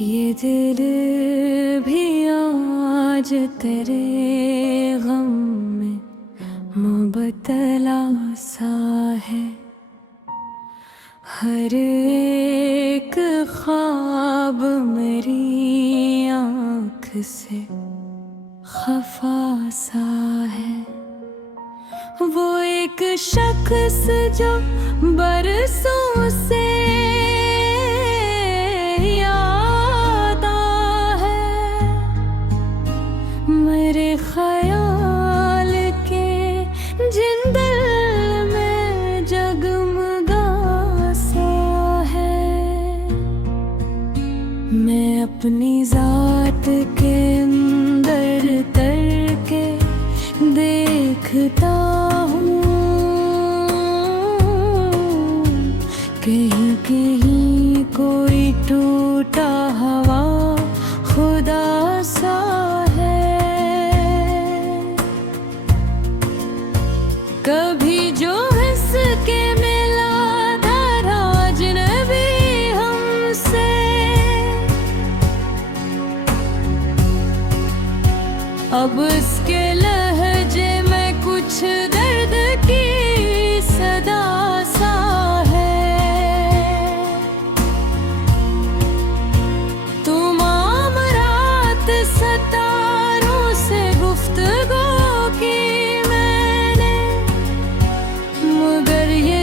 ये दिल भी आज तेरे गम में मुबतला सा है। हर एक ख्वाब मेरी आँख से खफा सा है। वो एक शख्स जो बरसों से मेरे ख्याल के जिंदल में जगमगा सा है। मैं अपनी जात के अंदर तर के देखता हूँ, कहीं कहीं कोई टूटा हवा खुदा सा कभी जो हंस के मिला था अजनबी हमसे, अब उसके लहजे में कुछ दर्द की सदा सा है। तुम आम रात सितारों से गुफ्तगू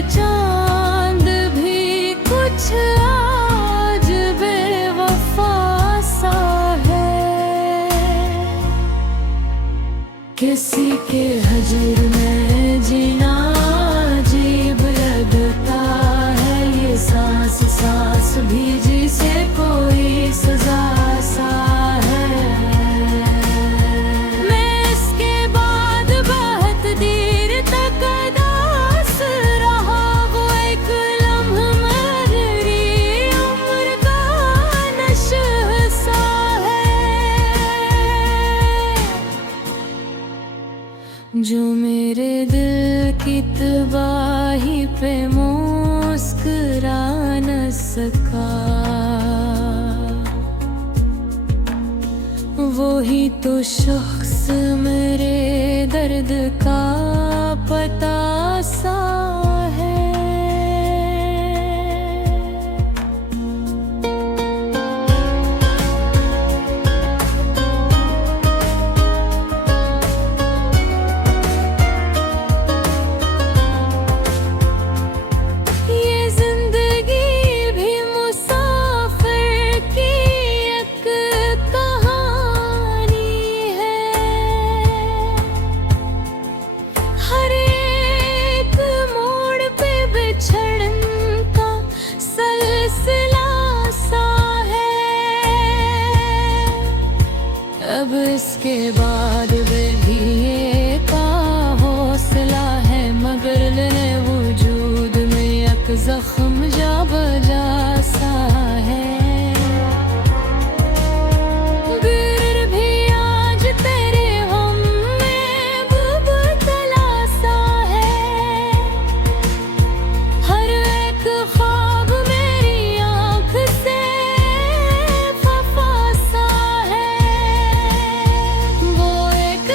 चांद भी कुछ आज बेवफा सा है। किसी के हजर में जीना अजीब लगता है। ये सांस सांस भी जिसे कोई सजा सा है। मैं इसके बाद बहुत देर तक जो मेरे दिल की तबाही पे मुस्कुरा न सका, वो ही तो शख्स मेरे दर्द का पता सा है। अब इसके बाद भी एक हौसला है, मगर लेने वजूद में एक जख्म जा बजा सा है। गिर भी आज तेरे हम में मुबतला सा है। हर एक ख्वाब मेरी आँख से खफा सा है। वो एक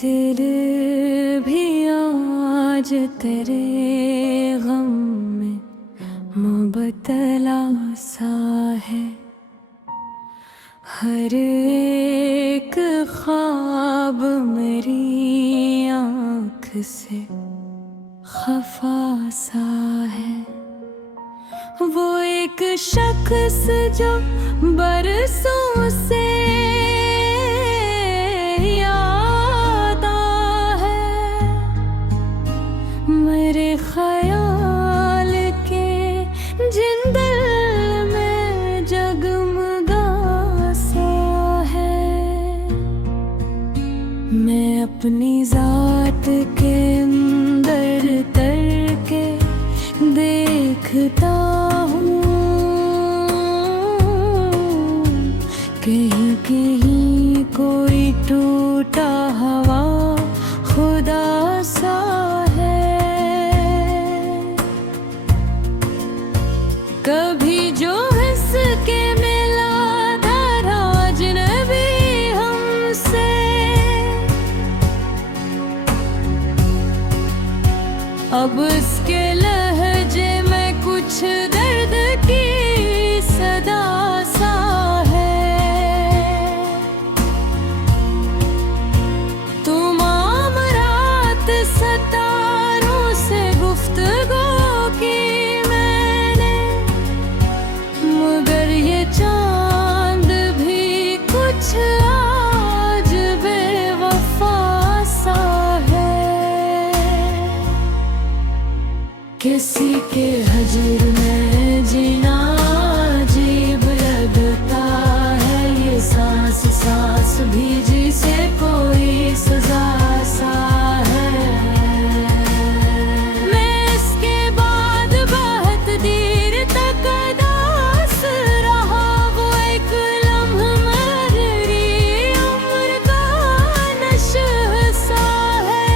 दिल भी आज तेरे गम में मुबतला सा है। हर एक ख्वाब मेरी आँख से खफा सा है। वो एक शख्स जो बरसों से याद है, मेरे ख्याल के जिंदल में जगमगा सा है। मैं अपनी जात के अंदर तर के देखता हूँ, कहीं कहीं कोई टूटा हवा खुदा सा है। कभी जो हंस के मिला था अजनबी हमसे, अब उसके लहजे में कुछ दर्द की सदा सा है। तुम आम रात सितारों से गुफ्तगू की मैंने, मगर ये चांद भी कुछ आज बेवफा सा है। किसी के हजर में जीना अजीब लगता है, ये सांस सांस भी जिसे कोई सजा सा है। मैं इसके बाद बहुत देर तक उदास रहा, वो एक लम्हा मेरी उम्र का नशा सा है,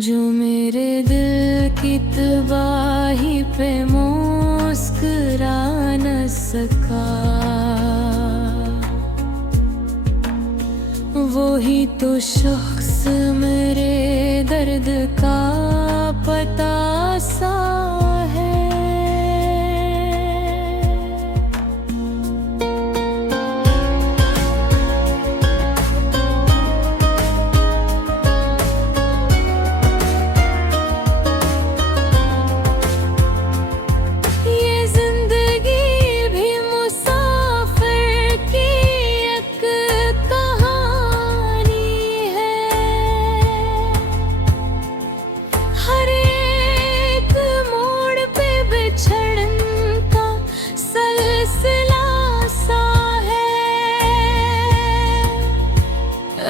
जो मेरे दिल की तबाही पे मुस्कुरा न सका। वो ही तो शख्स मेरे दर्द का पता सा है।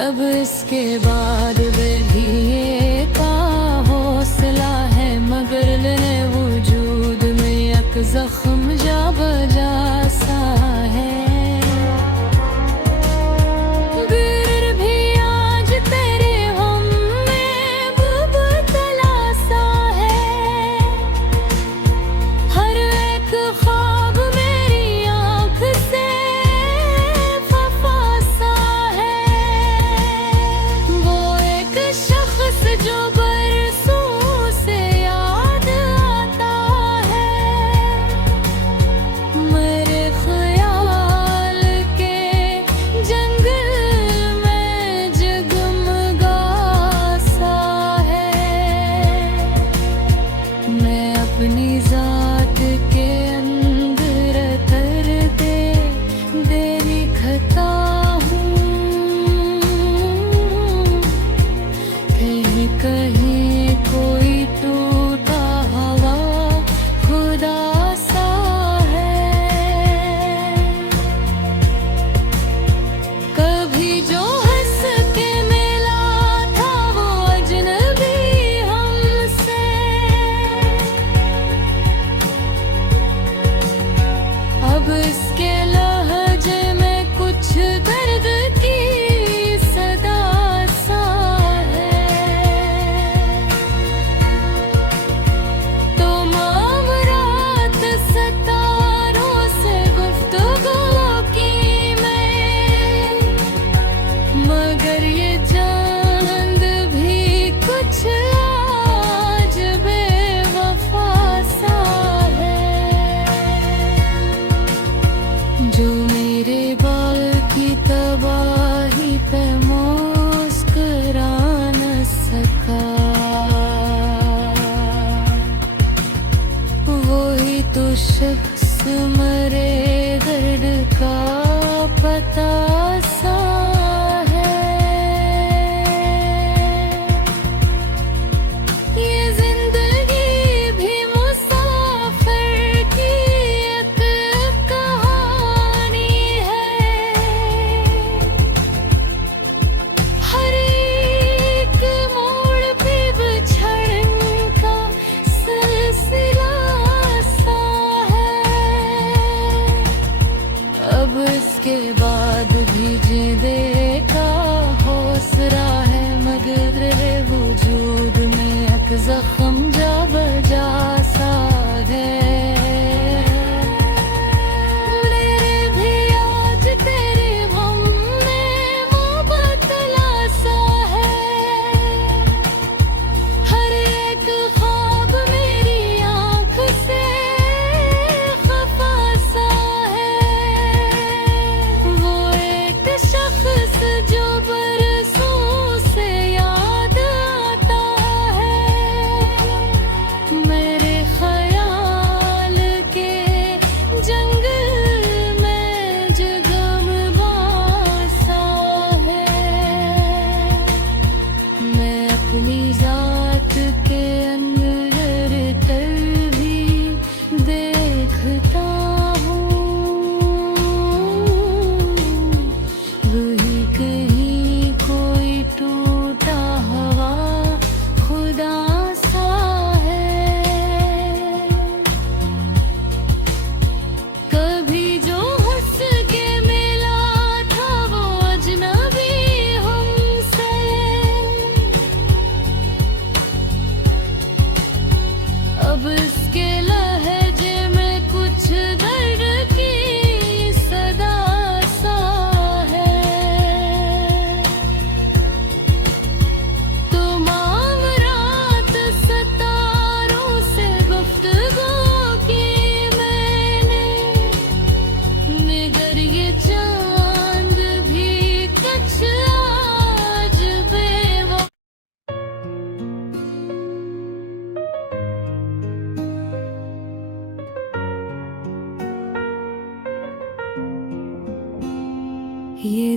अब इसके बाद भी एक हौसला है, मगर लेने वजूद में एक जख्म जा बजा सा है। दिल भी आज तेरे हम में मुबतला सा है। हर एक ख्वाब मेरी आँख से खफा सा है। वो एक शख्स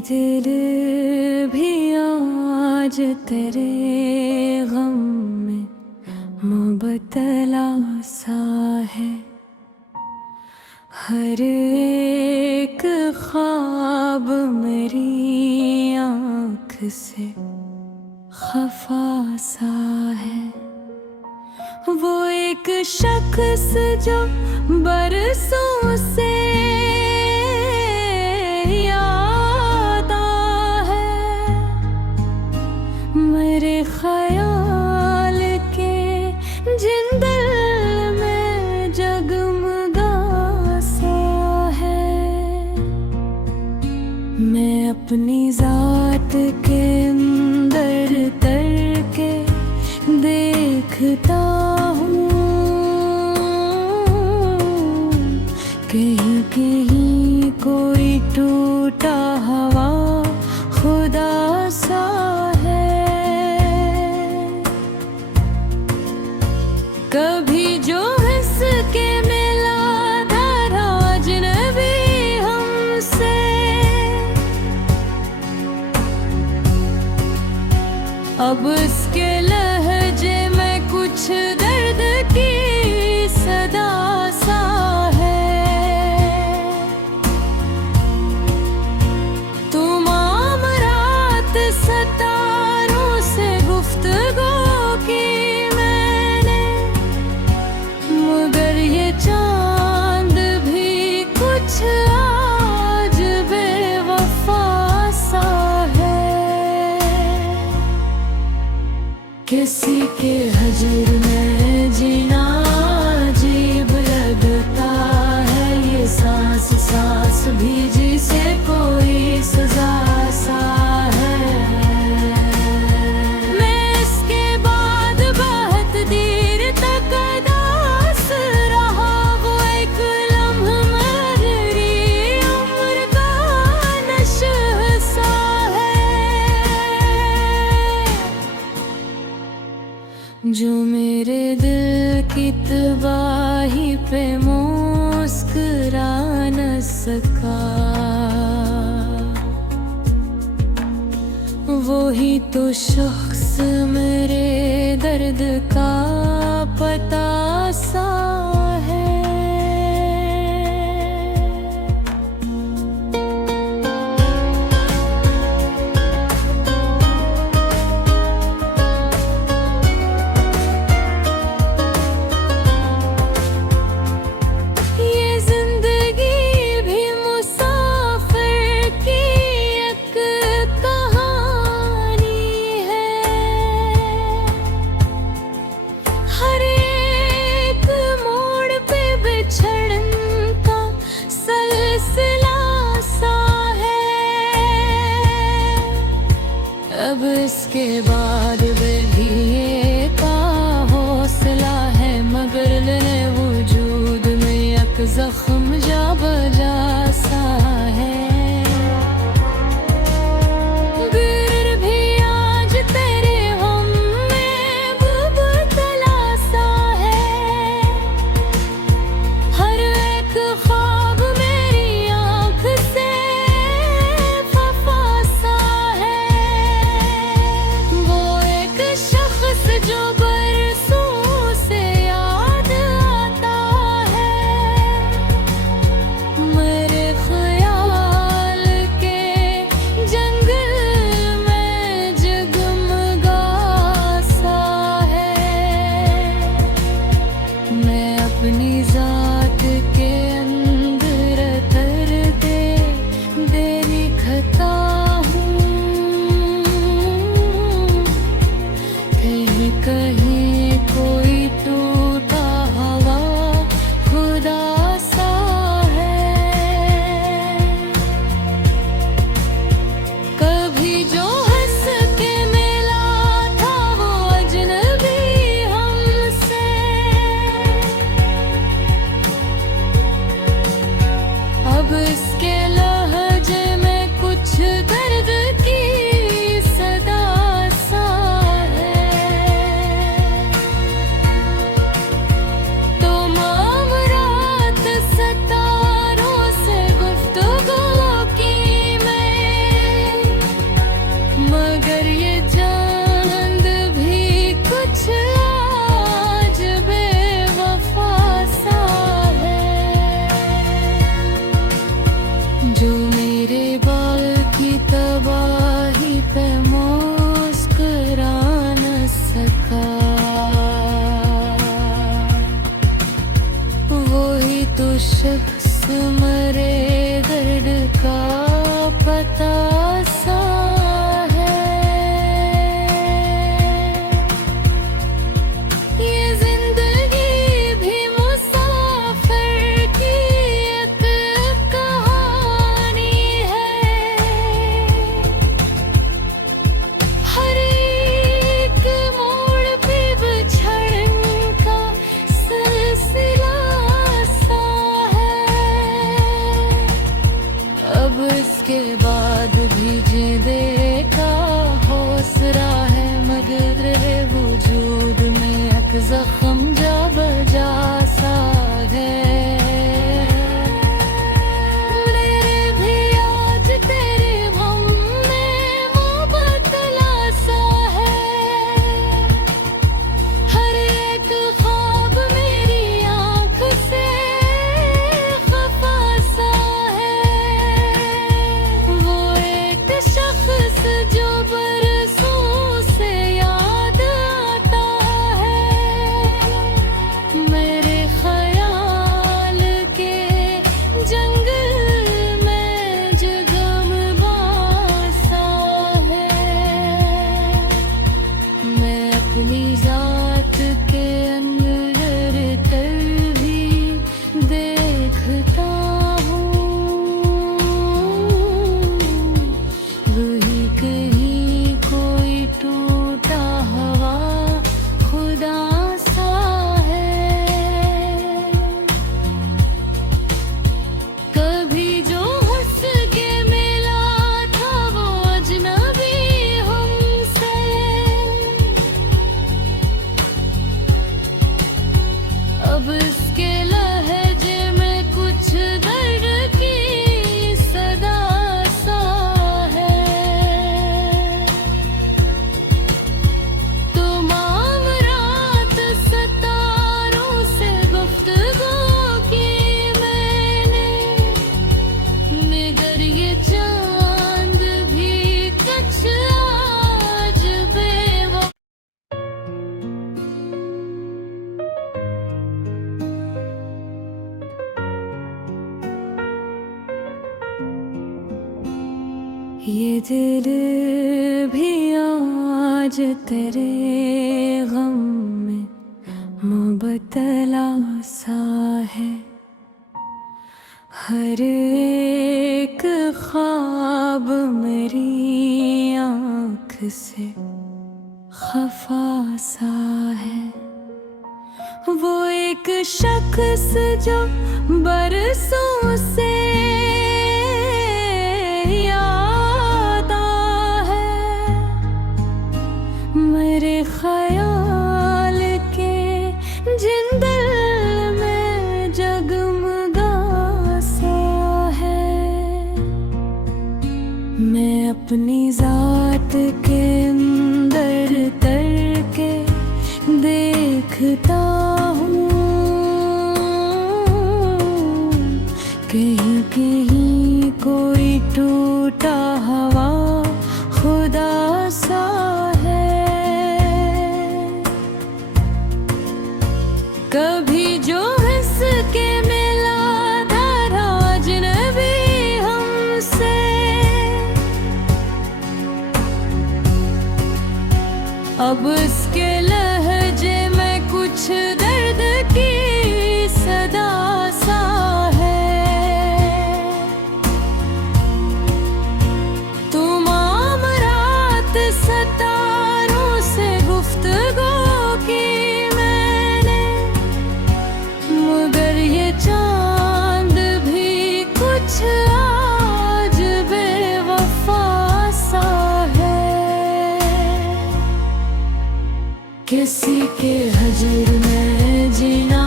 दिल भी आज तेरे गम में मुबतला सा है। हर एक ख्वाब मेरी आँख से खफा सा है। वो एक शख्स जो बरसों से याद है, मेरे ख्याल के जिंदल में जगमगा सा है। मैं अपनी जात के अंदर तर के देखता हूँ, कहीं कहीं कोई टूटा हवा खुदा सा है। कभी जो हंस के मिला था अजनबी हमसे, अब उसके लहजे में कुछ दर्द की सदा सा है। तुम आम रात सितारों से गुफ्तगू की मैंने, मगर ये चांद भी कुछ आज बेवफा सा है। किसी के हजर में जीना अजीब लगता है, ये सांस सांस भी जिसे कोई सजा सा है। मैं इसके बाद बहुत देर तक उदास रहा, वो एक लम्हा मेरी उम्र का नशा सा है, जो मेरे दिल की तबाही पे मुस्कुरा न सका। वो ही तो शख्स मेरे दर्द का पता सा है। अब इसके बाद भी एक हौसला है, मगर लेने वजूद में एक जख्म जा बजा सा है। गिर भी आज तेरे हम में मुबतला सा है। हर एक ख्वाब मेरी आँख से खफा सा है। वो एक दिल भी आज तेरे गम में मुबतला सा है। हर एक ख्वाब मेरी आँख से खफा सा है। वो एक शख्स जो बरसों से याद है, मेरे ख्याल के जिंदल में जगमगा सा है। मैं अपनी जात के अंदर तर के देखता हूँ, कहीं कहीं कोई टूटा हवा खुदा सा है। कभी जो हंस के मिला था अजनबी हमसे, अब उसके लहजे में कुछ दर्द की सदा सा है। तुम आम रात सितारों से गुफ्तगू की मैंने, मगर ये चांद भी कुछ आज बेवफा सा है। किसी के हजर में जीना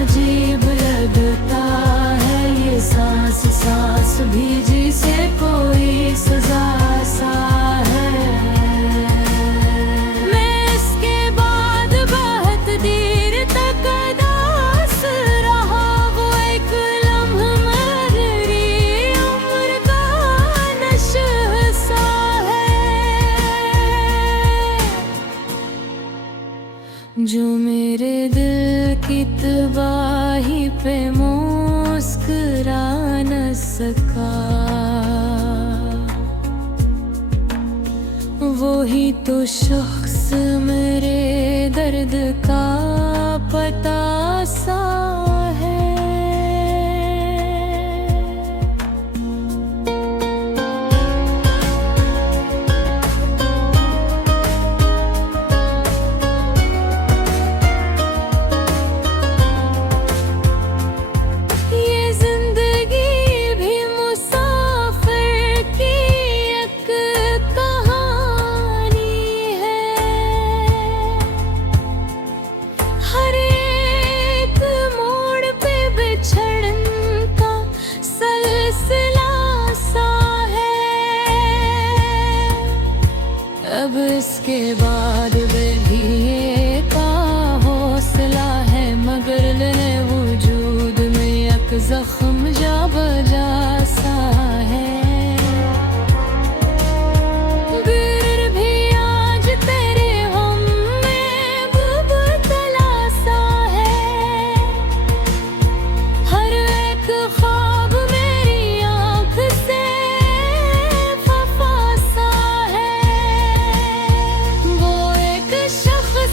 अजीब लगता है, ये सांस सांस भी जिसे कोई सजा सा है। मैं इसके बाद बहुत देर तक उदास रहा, वो एक लम्हा मेरी उम्र का नशह सा है, जो मेरे दिल की तबाही पे मुस्कुरा न सका। वो ही तो शख्स मेरे दर्द का पता सा है। अब इसके बाद भी एक हौसला है, मगर लेने वजूद में एक जख्म जा बजा सा है। गिर भी आज तेरे हम में मुबतला सा है। हर एक ख्वाब मेरी आँख से खफा सा है। वो एक शख्स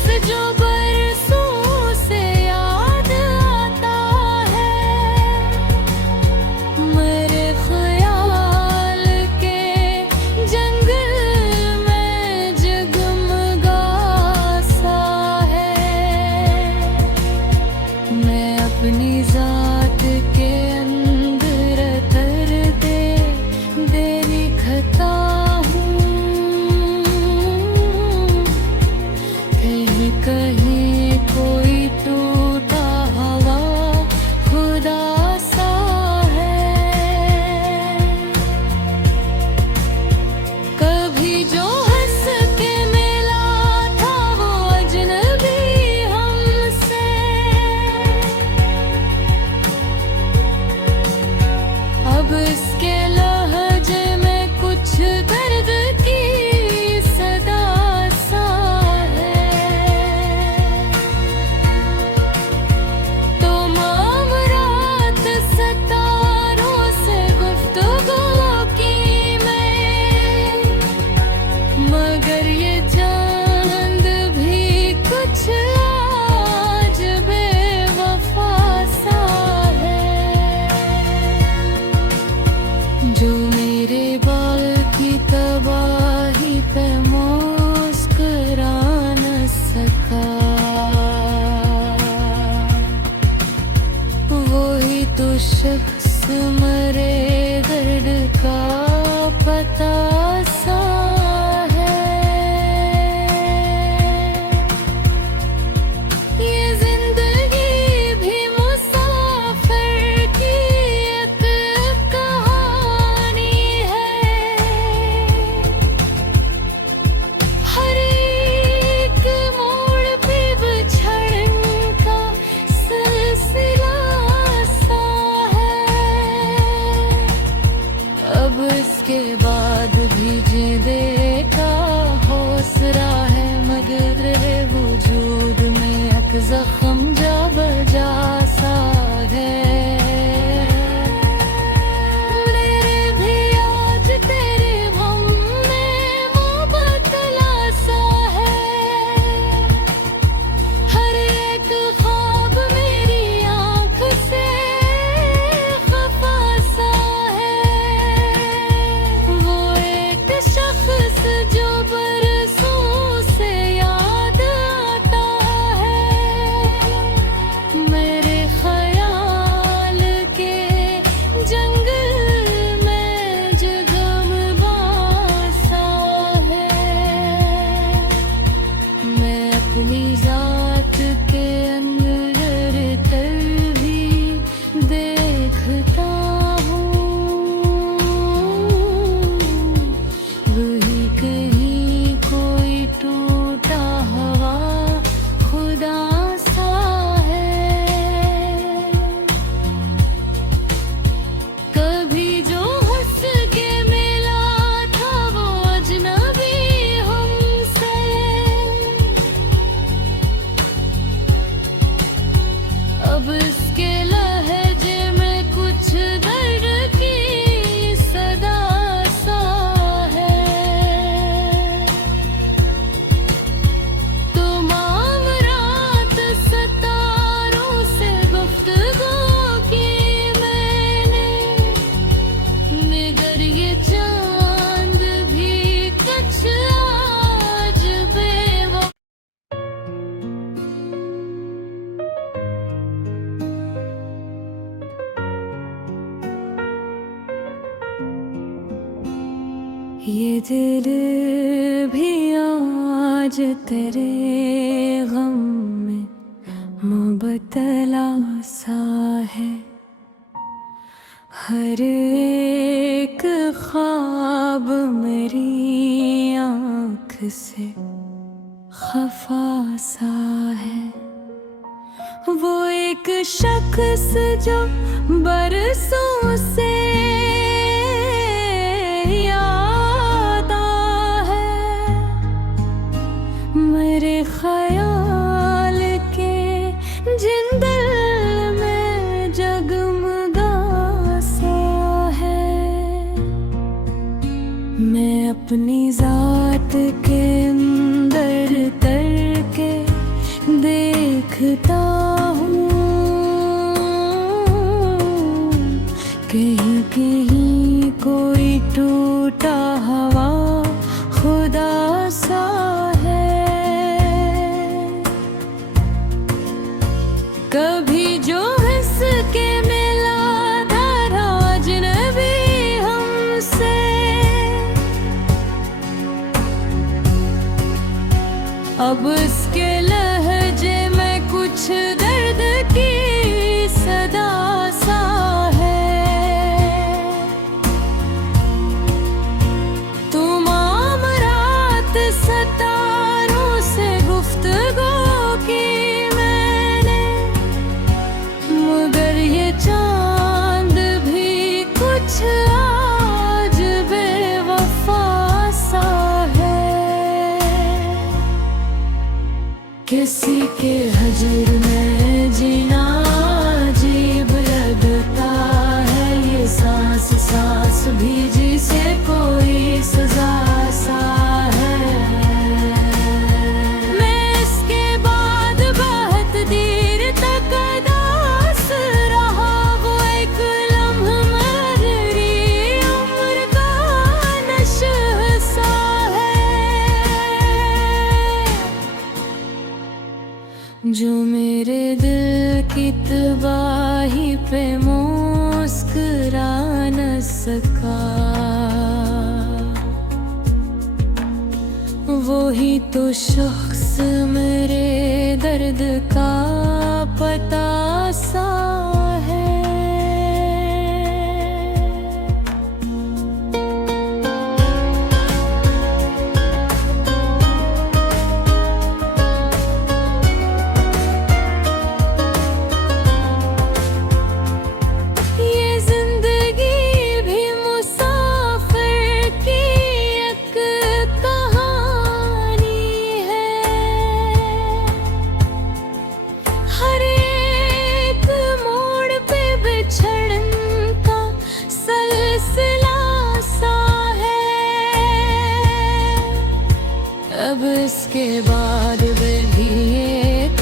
दिल भी आज तेरे गम में मुबतला सा है। हर एक ख्वाब मेरी आँख से खफा सा है। वो एक शख्स जो बरसों से याद है, मेरे ख्याल के जिंदल में जगमगा सा है। मैं अपनी जात के अंदर तर के देखता हूँ, कहीं कहीं कोई टूटा हवा खुदा सा है। कभी जो हंस के मिला था अजनबी हमसे, अब उसके लहजे में कुछ दर्द की सदा सा है। तुम आम रात सितारों से गुफ्तगू की मैंने, मगर ये चांद भी कुछ आज बेवफा सा है। किसी के हजर में जीना अजीब लगता है, ये सांस सांस भी जिसे कोई सजा सा है। मैं इसके बाद बहुत देर तक उदास रहा, वो एक लम्हा मेरी उम्र का नशह सा है, जो मेरे दिल की तबाही पे मुस्कुरा न सका। वो ही तो शख्स मेरे दर्द का पता सा है। अब इसके बाद भी एक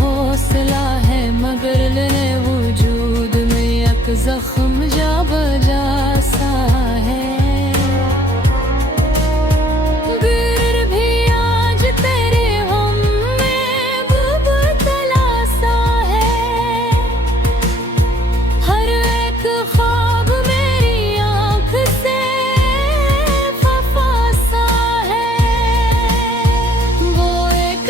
हौसला है, मगर लेने वजूद में एक जख्म जा बजा सा है। गिर भी आज तेरे हम में मुबतला सा है। हर एक ख्वाब मेरी आँख से खफा सा है। वो एक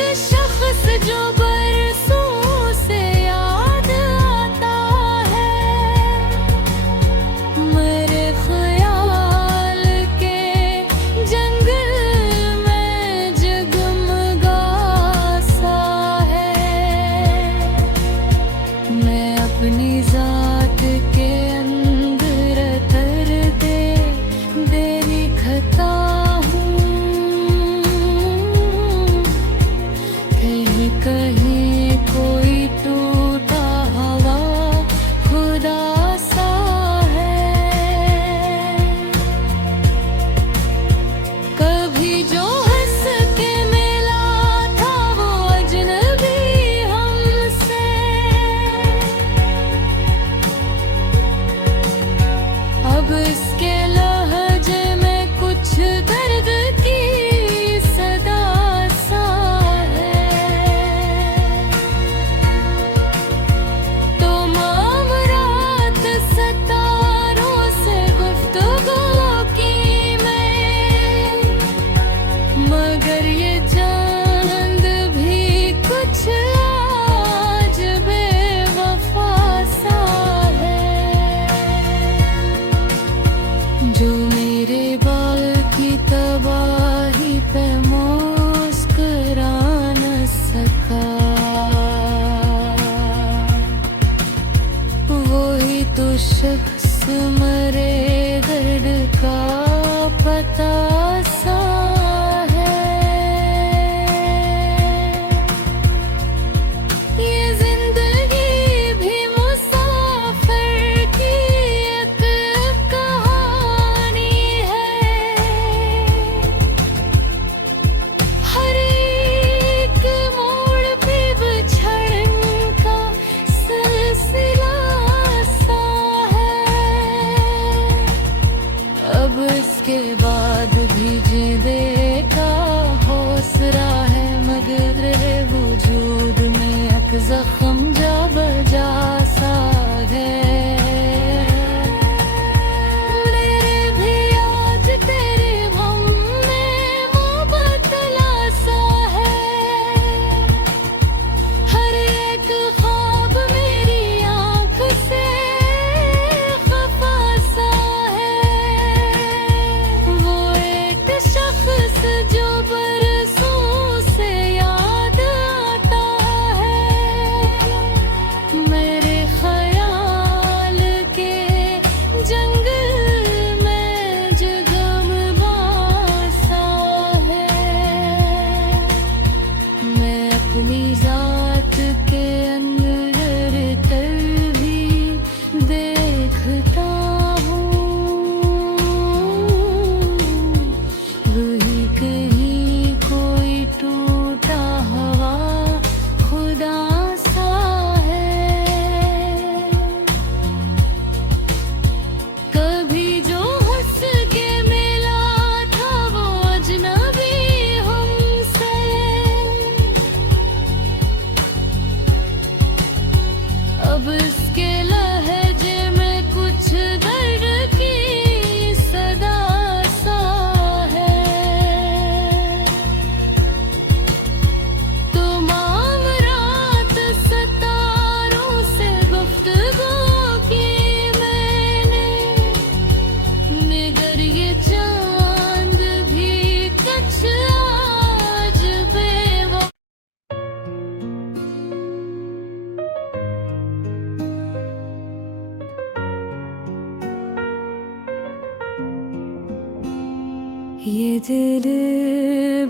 दिल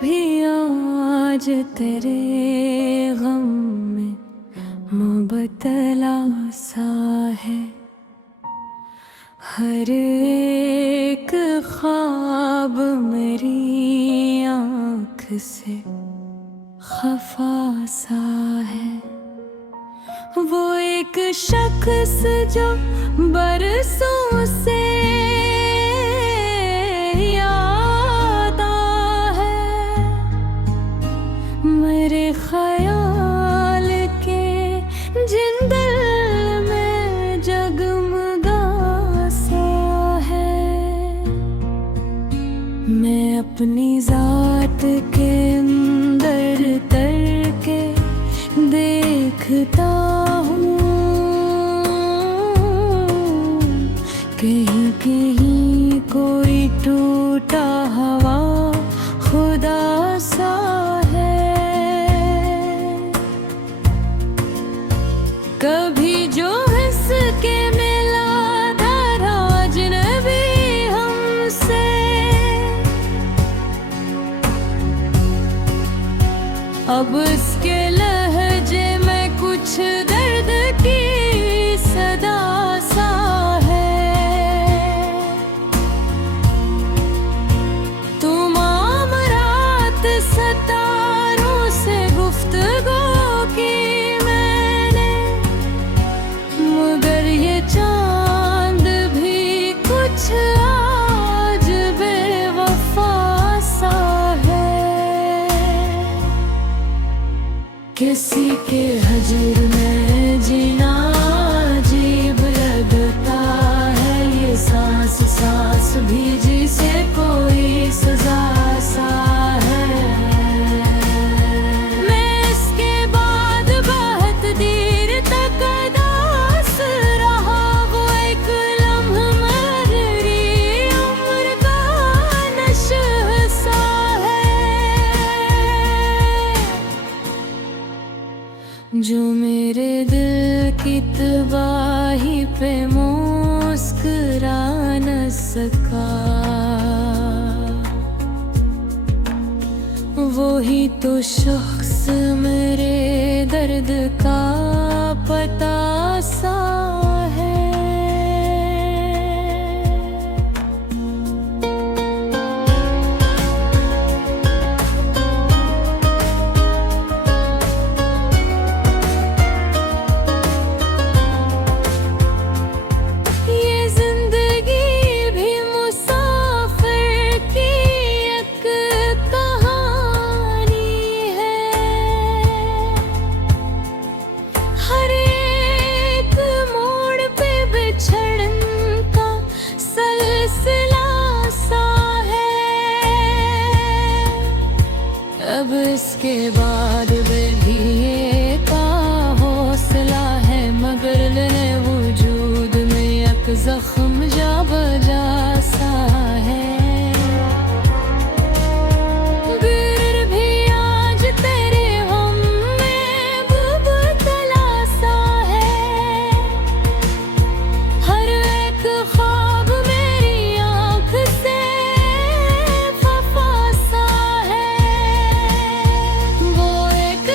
भी आज तेरे गम में मुबतला सा है। हर एक ख्वाब मेरी आँख से खफा सा है। वो एक शख्स जो बरसों से याद है, मेरे ख्याल के जिंदल में जगमगा सा है। मैं अपनी जात के अंदर तर के देखता हूँ, कहीं कहीं कोई टूटा हवा खुदा सा है। कभी जो हंस के मिला था अजनबी हमसे, अब उसके लहजे में कुछ दर्द की सदा सा है। तुम आम रात सितारों से गुफ्तगू की मैंने, मगर ये चांद भी कुछ आज बेवफा सा है। किसी के हजर में जीना अजीब लगता है, ये सांस सांस भी जिसे कोई सजा सा है। मैं इसके बाद बहुत देर तक उदास रहा, वो एक लम्हा मेरी उम्र का नशह सा है, जो मेरे दिल की तबाही पे मुस्कुरा न सका। वो ही तो शख्स मेरे दर्द का पता सा है। अब इसके बाद भी एक हौसला है, मगर लेने वजूद में एक जख्म जा बजा सा है। गिर भी आज तेरे हम में मुबतला सा है। हर एक ख्वाब मेरी आँख से खफा सा है। वो एक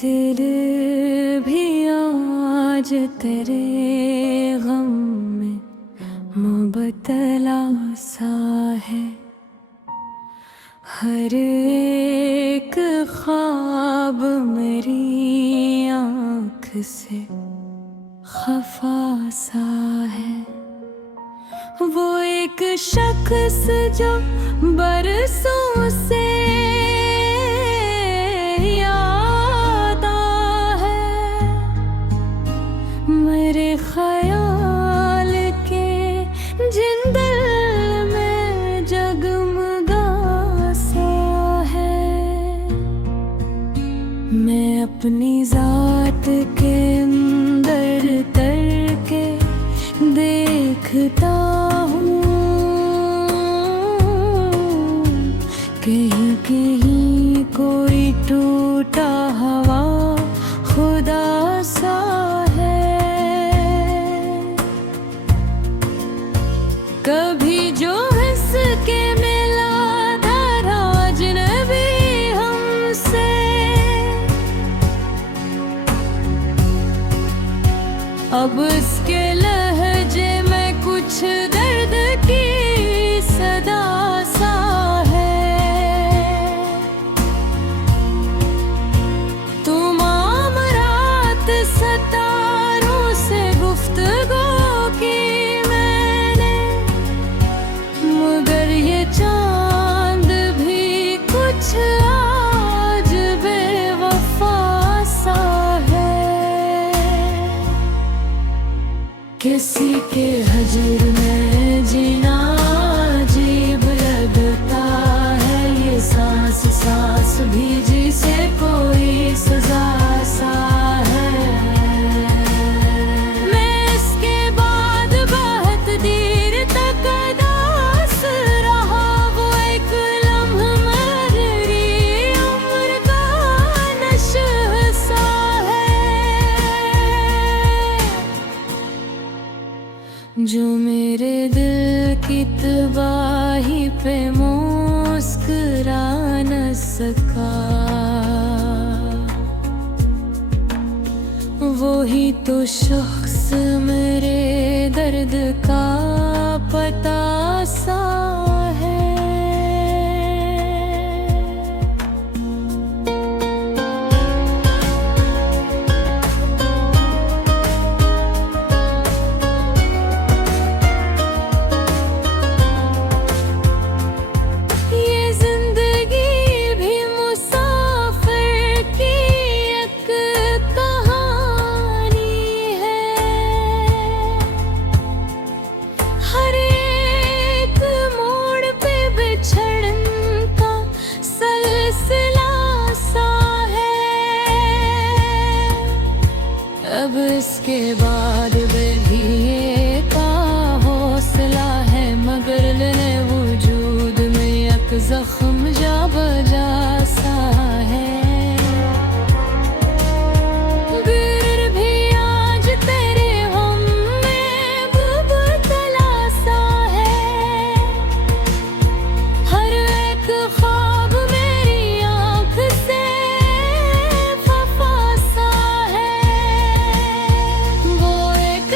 दिल भी आज तेरे गम में मुबतला सा है। हर एक ख्वाब मेरी आँख से खफा सा है। वो एक शख्स जो बरसों से याद है, मेरे ख्याल के जिंदल में जगमगा सा है। मैं अपनी जात के अंदर तर के देखता हूँ, कहीं कहीं कोई टूटा हवा खुदा सा है। कभी जो हंस के मिला था अजनबी हमसे, अब उसके लहजे में कुछ दर्द की सदा सा है। तुम आम रात सितारों से गुफ्तगू की मैंने, मगर ये चांद भी कुछ आज बेवफा सा है। किसी के हजर में जीना अजीब लगता है, ये सांस सांस भी जिसे कोई सजा सा है। मैं इसके बाद बहुत देर तक उदास रहा, वो एक लम्हा मेरी उम्र का नशा सा है, जो मेरे दिल की तबाही पे मुस्कुरा न सका। वो ही तो शख्स मेरे दर्द का पता सा है। अब इसके बाद भी एक हौसला है, मगर लेने वजूद में एक जख्म जा बजा सा है। गिर भी आज तेरे हम में मुबतला सा है। हर एक ख्वाब मेरी आँख से खफा सा है। वो एक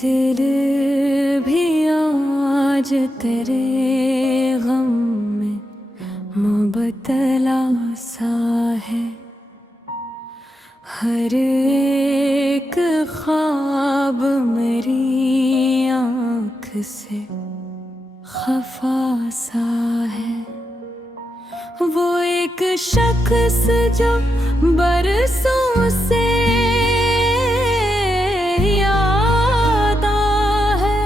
दिल भी आज तेरे गम में मुबतला सा है। हर एक ख्वाब मेरी आँख से खफा सा है। वो एक शख्स जो बरसों से याद है,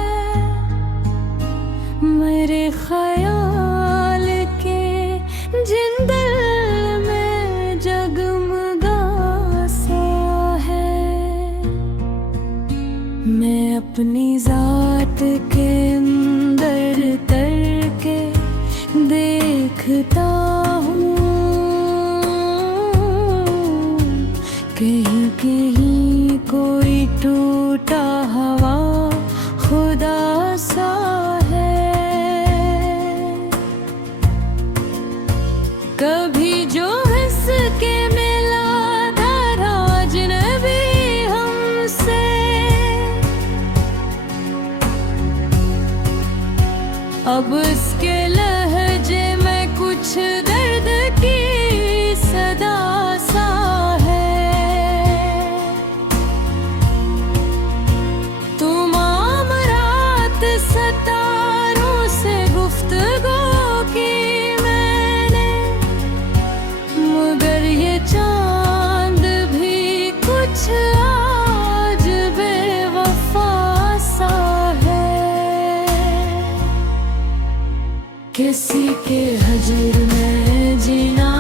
मेरे ख्याल के जिंदल में जगमगा सा है। मैं अपनी जात के अंदर तर के देखता हूँ, कहीं कहीं कोई टूटा हवा खुदा सा है। कभी जो हंस के मिला था अजनबी हमसे, अब उसके लहजे में कुछ दर्द की सदा सा है। तुम आम रात सितारों से गुफ्तगू की मैंने, मगर ये चांद भी कुछ आज बेवफा सा है। किसी के हजर में जीना